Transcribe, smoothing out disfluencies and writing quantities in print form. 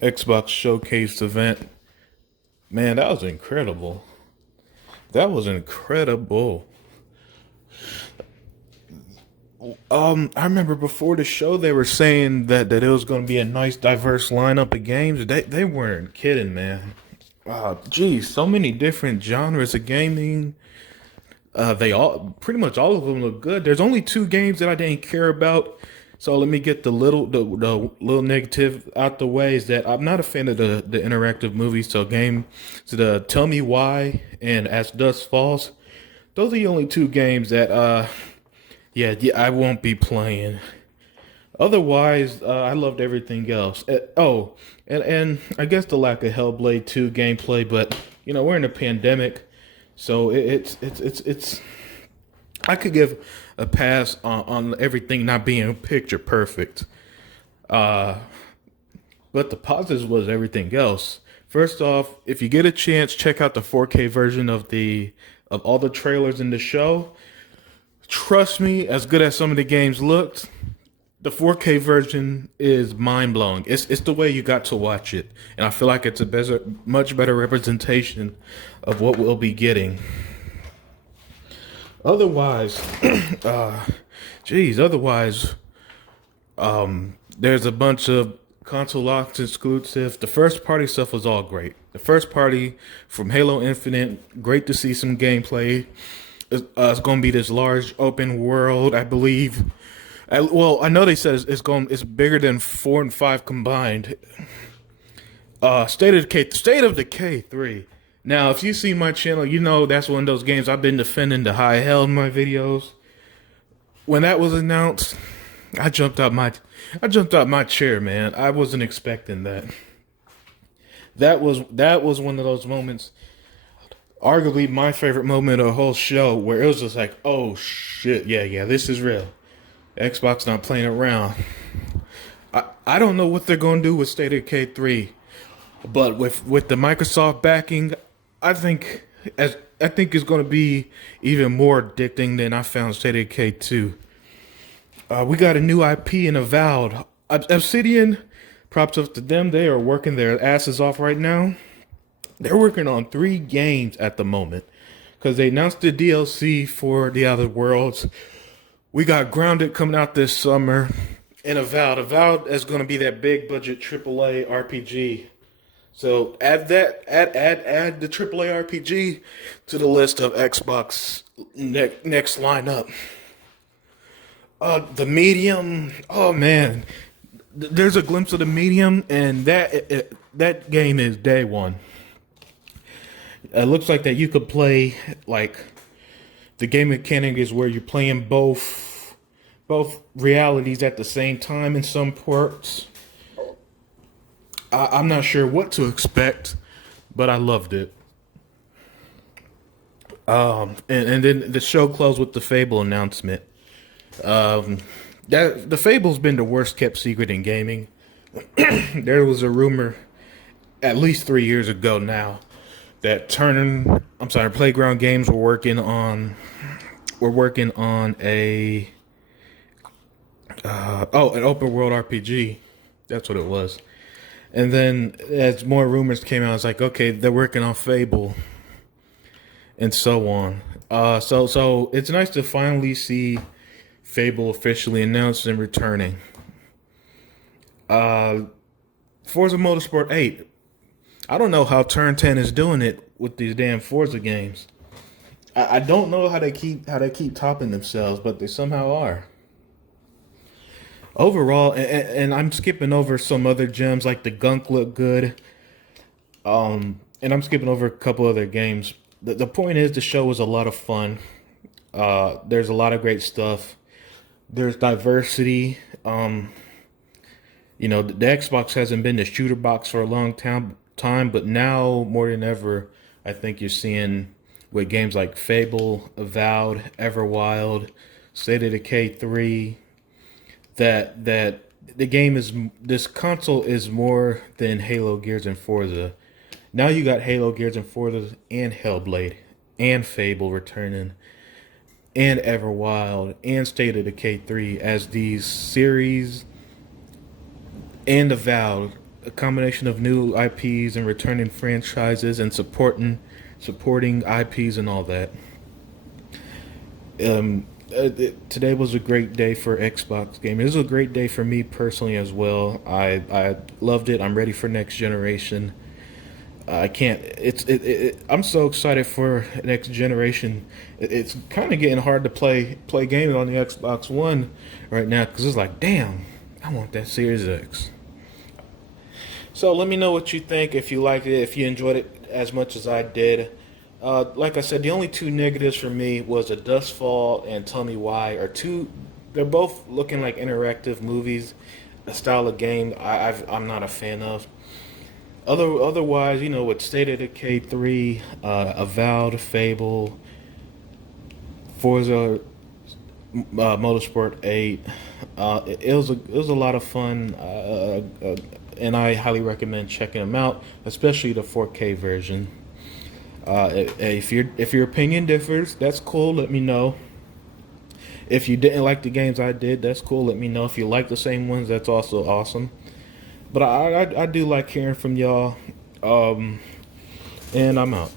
Xbox Showcase event. Man, that was incredible. That was incredible. I remember before the show they were saying that it was going to be a nice diverse lineup of games. They weren't kidding, man. Geez, so many different genres of gaming. They all pretty much all of them look good. There's only two games that I didn't care about. So let me get the little negative out the way is that I'm not a fan of the interactive movies. So the Tell Me Why and As Dusk Falls. Those are the only two games that yeah, I won't be playing. Otherwise, I loved everything else. And I guess the lack of Hellblade 2 gameplay, but we're in a pandemic, so it's I could give a pass on everything not being picture perfect. But the positives was everything else. First off, if you get a chance, check out the 4K version of all the trailers in the show. Trust me, as good as some of the games looked, the 4K version is mind blowing. It's the way you got to watch it, and I feel like it's much better representation of what we'll be getting. Otherwise, otherwise, there's a bunch of console locks exclusive. The first party stuff was all great. The first party from Halo Infinite, great to see some gameplay. It's going to be this large open world, I believe. I know they said it's bigger than 4 and 5 combined. State of Decay 3. Now, if you see my channel, you know that's one of those games I've been defending to high hell in my videos. When that was announced, I jumped out my chair, man. I wasn't expecting that. That was one of those moments, arguably my favorite moment of the whole show, where it was just like, oh shit, yeah, this is real. Xbox not playing around. I don't know what they're gonna do with State of Decay 3, but with the Microsoft backing, I think it's gonna be even more addicting than I found State of Decay 2. We got a new IP in Avowed. Obsidian, props up to them. They are working their asses off right now. They're working on 3 games at the moment because they announced the DLC for The Outer Worlds. We got Grounded coming out this summer, and Avowed. Avowed is going to be that big budget AAA RPG. So add the AAA RPG to the list of Xbox next lineup. The Medium. Oh man, there's a glimpse of the Medium, and that game is day one. It looks like that you could play like the game mechanic is where you're playing both realities at the same time in some parts. I'm not sure what to expect, but I loved it. And then the show closed with the Fable announcement. That the Fable's been the worst kept secret in gaming. There was a rumor at least 3 years ago now that Playground Games were working on a an open world RPG. That's what it was. And then as more rumors came out, it's like, okay, they're working on Fable and so on. So it's nice to finally see Fable officially announced and returning. Forza Motorsport 8. I don't know how Turn 10 is doing it with these damn Forza games. I don't know how they keep topping themselves, but they somehow are. Overall, and I'm skipping over some other gems like the Gunk look good. And I'm skipping over a couple other games. The point is the show was a lot of fun. There's a lot of great stuff. There's diversity. The Xbox hasn't been the shooter box for a long time, but now more than ever, I think you're seeing with games like Fable, Avowed, Everwild, State of Decay 3, that this console is more than Halo, Gears, and Forza. Now you got Halo, Gears, and Forza, and Hellblade, and Fable returning, and Everwild, and State of Decay 3 as these series, and Avowed a combination of new IPs and returning franchises and supporting IPs and all that. Today was a great day for Xbox gaming. It was a great day for me personally as well. I loved it. I'm ready for next generation. I can't. I'm so excited for next generation. It's kind of getting hard to play games on the Xbox One right now because it's like, damn, I want that Series X. So let me know what you think. If you liked it, if you enjoyed it as much as I did. Like I said, the only two negatives for me was a Dustfall and Tell Me Why are two. They're both looking like interactive movies, a style of game I'm not a fan of. Otherwise, with State of Decay 3, Avowed, Fable, Forza Motorsport 8, it was a lot of fun, and I highly recommend checking them out, especially the 4K version. If your opinion differs, that's cool. Let me know. If you didn't like the games I did, that's cool. Let me know. If you like the same ones, that's also awesome. But I do like hearing from y'all. And I'm out.